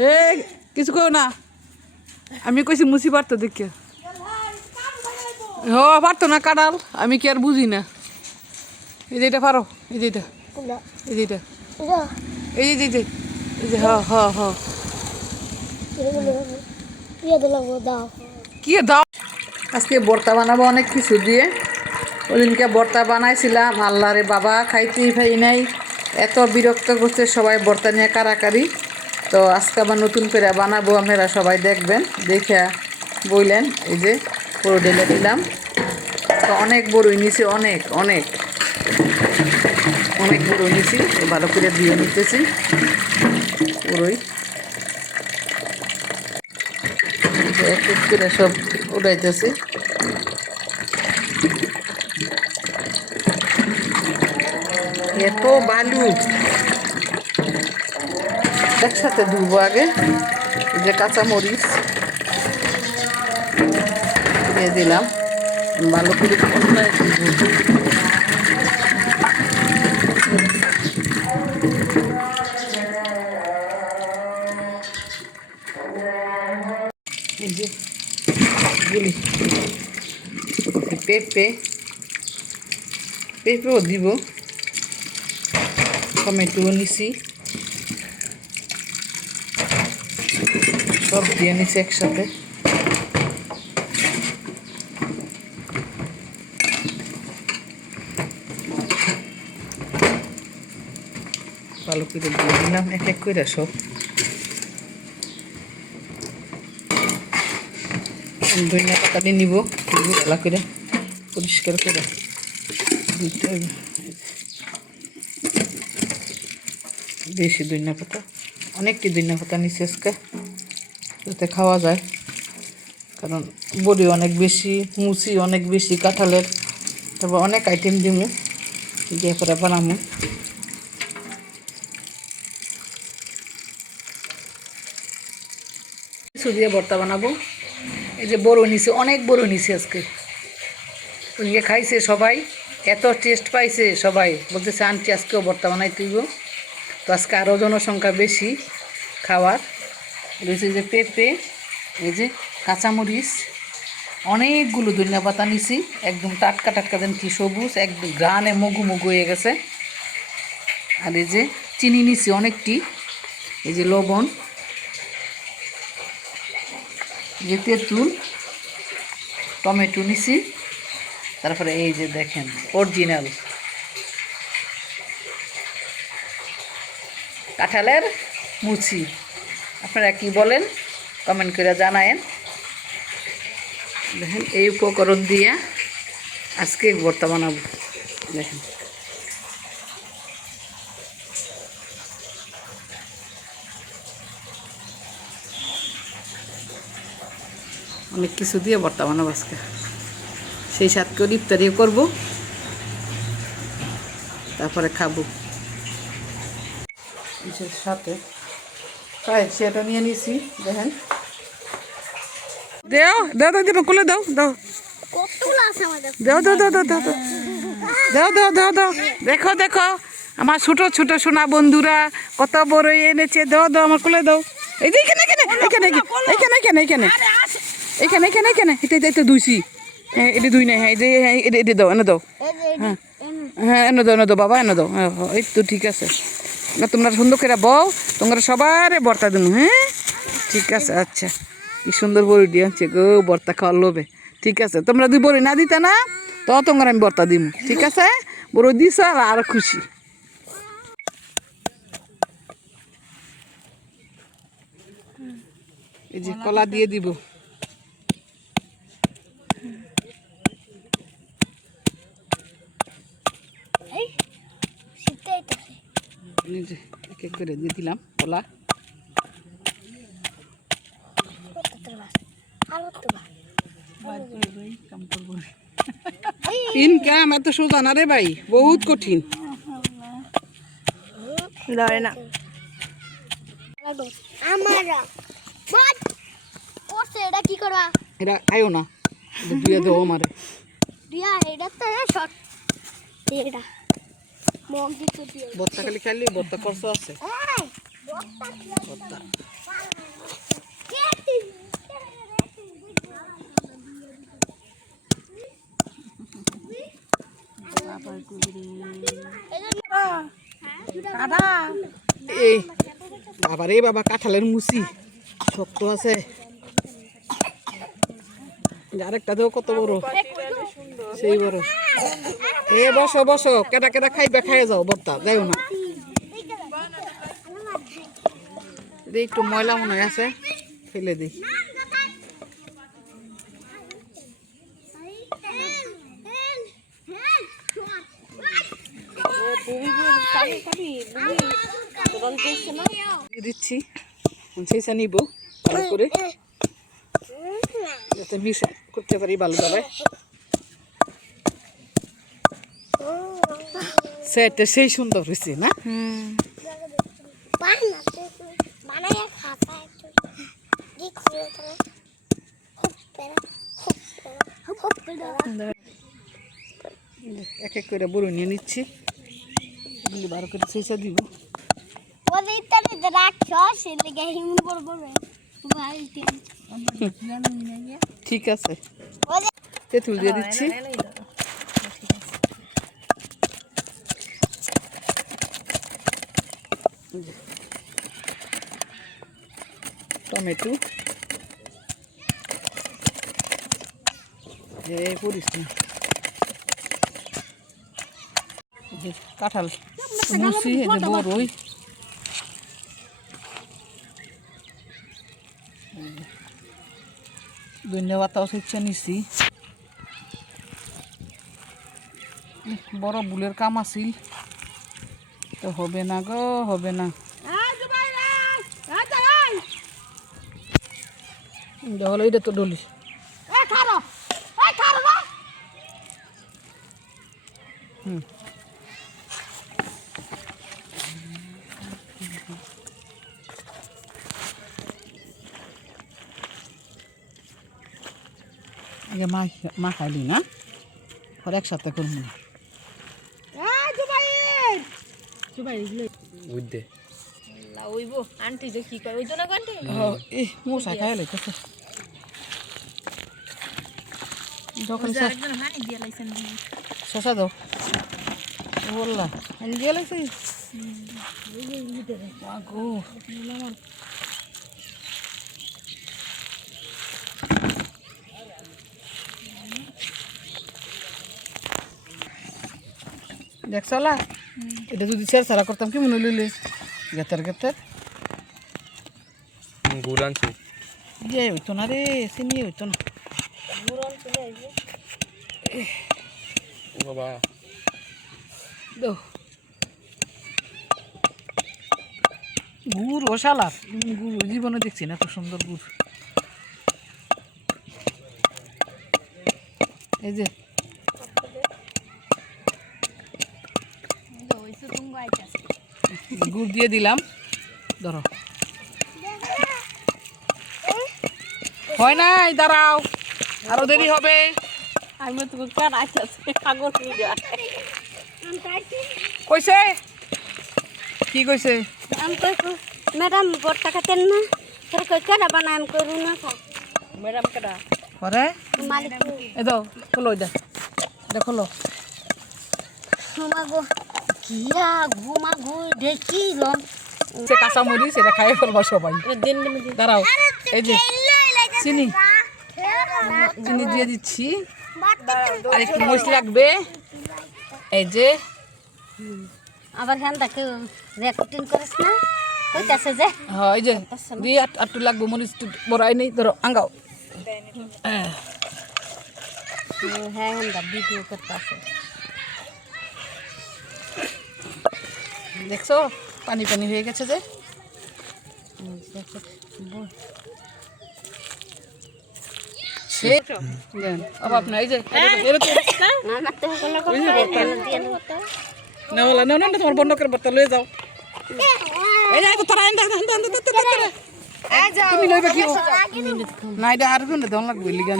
এ কিছু কো না, আমি কইছি মুসি পারতো দেখে। হ পারতো না কাঁড়াল, আমি কি আর বুঝি না। এই যে এটা পারো, এই যে এটা, এই যে এটা, এই যে যে এই যে হ হ হ কি দাও। আজকে ভর্তা বানাবো অনেক কিছু দিয়ে। ওদিনকে ভর্তা বানাইছিলাম, আল্লাহ রে বাবা খাইতেই পাই নাই, এত বিরক্ত করছে সবাই ভর্তা নিয়ে কারাকারি। তো আজকে আবার নতুন করে বানাবো, আপনারা সবাই দেখবেন, দেখে বললেন। এই যে পুরো ঢেলে দিলাম, তো অনেক বড়ই নিছি, অনেক অনেক অনেক বড়ই নিছি, ভালো করে দিয়ে নিতেছি পুরোই। এক এক করে সব উঠাইতেছি। এত বালু, একসাথে ধুবো আগে। এই যে কাঁচামরিচ দিয়ে দিলাম, ভালো করে এই যে গুলি পেঁপে, পেঁপেও দিব, টমেটো নিছি, সব দিয়ে নিছি একসাথে। ভালো করে দিয়ে দিলাম এক এক করে সব। ধনিয়া পাতা দিয়ে নিব, ভালো করে পরিষ্কার করে দিতে হবে। বেশি ধনিয়া পাতা, অনেকটি ধনিয়া পাতা নিচে আজকে, যাতে খাওয়া যায়। কারণ বড়ি অনেক বেশি, মুচি অনেক বেশি, কাঁঠালের, তারপর অনেক আইটেম দিব দিয়ে করে বানাবো। কিছু দিয়ে ভর্তা বানাবো। এই যে বড় নিচে, অনেক বড় নিচে আজকে, ওইদিকে খাইছে সবাই, এত টেস্ট পাইছে সবাই, বলতেছে আনটি আজকেও ভর্তা বানাই তুইব। তো আজকে আরও জনসংখ্যা বেশি খাওয়ার। রয়েছে যে পেঁপে, এই যে কাঁচামরিচ, অনেকগুলো ধনিয়া পাতা নিছি, একদম টাটকা টাটকা, দেন কি সবুজ, একদম গ্রানে মগু মগু হয়ে গেছে। আর এই যে চিনি নিছি অনেকটি, এই যে লবণ, যে তেঁতুল, টমেটো নিছি, তারপরে এই যে দেখেন অরিজিনাল কাঁঠালের মুচি। আপনারা কি বলেন কমেন্ট করে জানায়েন। দেখেন এই উপকরণ দিয়ে আজকে ভর্তা বানাবো। দেখেন অনেক কিছু দিয়ে ভর্তা বানাবো আজকে, সেই সাথে করে ইফতারিও করবো, তারপরে খাবো। ইসের সাথে ফ্রাই সেটা নিয়ে নিছি, দেখেন দেও দাও দাও দিবা খুলে দাও দাও দাও দাও দাও দাও দাও দাও দাও দাও দাও। দেখো দেখো আমার ছোট ছোট সোনা বন্ধুরা কত বড় এনেছে, দাও দাও আমার খুলে দাও। এই যে এখানে এখানে এখানে এখানে এখানে এখানে এখানে এখানে এখানে এটা এটা ধুইছি, হ্যাঁ এটা ধুই নাই, হ্যাঁ হ্যাঁ এটা এটা দাও, এনে দাও, হ্যাঁ হ্যাঁ এনে দাও বাবা, এনে দাও। এই তো ঠিক আছে, তোমরা সুন্দর করে বউ, তোমরা সবারে ভর্তা দেবো। হ্যাঁ ঠিক আছে, আচ্ছা কি সুন্দর বড়ি দিয়ে আনছে গো, ভর্তা খাওয়ার লোভে। ঠিক আছে, তোমরা দুই বড়ি না দিতে না, তো তোমার আমি ভর্তা দিব। ঠিক আছে, বড় দিছ আর আরো খুশি। এই যে কলা দিয়ে দিব, এক এক করে দিয়ে দিলাম কলা। ইনকাম এত সোজা না রে ভাই, বহুত কঠিন। এটা আয়ো না, দিয়ে দেবো আমারে। ভর্তা খালি খাইলে ভর্তা খরচ আছে। ভর্তা বাবা রে বাবা, কাঁঠালের মুচি শক্ত আছে। আরেকটা দেও, কত বড়, সেই বড়। এ বসো বসো, কেটা কেটা খাইবে, খাইয়ে যাও, বর্তা যাও না। একটু ময়লা মনে আছে, ফেলে দিই। দিচ্ছি, সেইটা নিব ভালো করে, যাতে মিশে করতে পারি ভালোভাবে। সেটা সেই সুন্দর হয়েছে না? এক এক করে বড় নিয়ে নিচ্ছি, বার করে সেইটা দিব। ঠিক আছে, তেঁতুল দিয়ে দিচ্ছি। টমেটো করিস না, কাঁঠাল মুসি, এই যে বড়ই, ধন্যবাদ তাও সেচ্ছা নিছি। বড় বুলের কাম আছিল, তো হবে না গো, হবে না। হলো এটা তো ডলি, আগে মা খাইলি না, পরে একসাথে করবো না। আন্টি যে কি কয়, ওই জন্য আন্টি মশাই খাই লাইতেছে, শশা দাও বললা দিয়ে লাগছে। দেখছলা, এটা যদি শেয়ার সারা করতাম কি মনে লইলে গেতার গেতার গুড় আনছি, ইয়ে হইতো না রে, চিনি হইতো না। বাবা দাও গুড়, ওশালার গুড় জীবনে দেখছি না, এত সুন্দর গুড়। এই যে গুড় দিয়ে দিলাম, ধরো। হয় নাই, দাঁড়াও, আরো দেরি হবে। কইছে কি কইছে? ম্যাডাম বড়টা খাতেন না, তোর কই কেডা বানায় আমি করু না খা। ম্যাডাম কেডা পরে মালিক এ দাও, খোলো, এটা খোলো। ঘুমাগো কিয়া ঘুমাগো দেখিলাম সে কাঁচা মরিচ, এটা খাই ফেলবা সবাই। দাঁড়াও, এই যে চিনি, চিনি দিয়ে দিচ্ছি, আর একটু মরিচ লাগবে। এই যে আবার হ্যাঁ তাকে রেকর্ডিং করিস না, কইতাছে যে হ্যাঁ, এই যে দিয়ে একটু লাগবে মরিচ, বড়াই নেই, ধরো আঙ্গাও। হ্যাঁ হ্যাঁ ভিডিও করতেছে, দেখছো পানি পানি হয়ে গেছে যে। অভাব না, এই যে তোমার বন্ধকের বর্তা লয়ে যাও। এই যে তারা তুমি লইবা কি না, এটা আর কোন দন লাগবে লিগান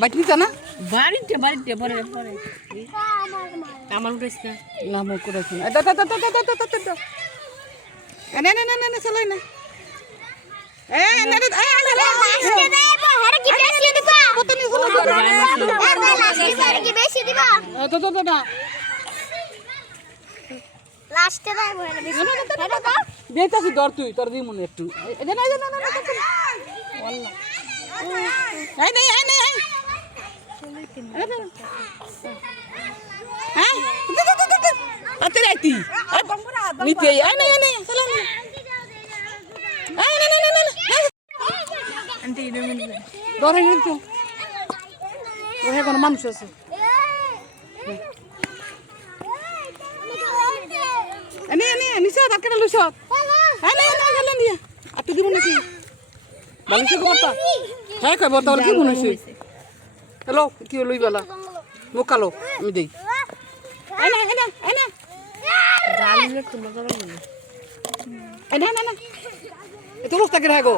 বাইট নিতা না, বাড়িতে বাড়িতে পরে পরে আমার উঠেছ না না মো করেছ না। দাও দাও দাও দাও দাও দাও দাও দাও, না না না না চালাই না। এ না না লাস্টে দেব, হরে কি বেশি দিব, কত নি হলো লাস্টে কি বেশি দিব, তো তো না লাস্টে দেব, হরে বেশি দাও বেতাছি ধর তুই তোর দি মনে একটু এই না না না এই নেই হ্যাঁ আতে রাইতি নিতে এই না চলা না এই না আন্টি ইদে ধরে কিন্তু ওহে কোন মানুষ আছে এনে নিছে তাকে না লুছ এনে গেল নিয়া আটু দিব নাকি বালিশ করতা হ্যাঁ কই বর্তমান কি মনে হইছে হ্যালো কি লই বালা মোকালো আমি দেই এনে জানলে তো মজা লাগবে এনে এত লোক তাকে রাখো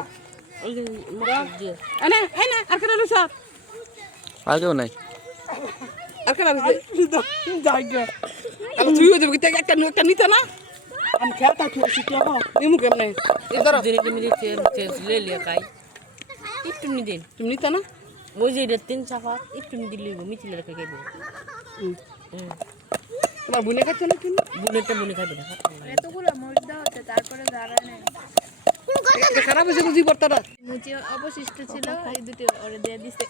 এই মোরা দিয়ে এনে আর কেন লুছ আর কেউ নাই আর কেন জায়গা আলো তুই ওই দিকে একটা নিতে না আমি খেলতা খেলছি কি হবো নিমু কেমনে এই ধরো দিনে মিলি চেঞ্জ ले लिया काई একটু নি দিন তুমি নিতে না ওই যে এটা তিন সাফা একটু নি দিলি মিছিল রেখে খাইব তোমার বুনে খাচ্ছে না তুমি বুনে খাইবে না এতগুলো মরিচ দেওয়া হচ্ছে তারপরে দাঁড়া নেই এটা খারাপ হয়েছে বুঝি বর্তাটা মুচি অবশিষ্ট ছিল এই দুটো ওরে দিয়ে দিছে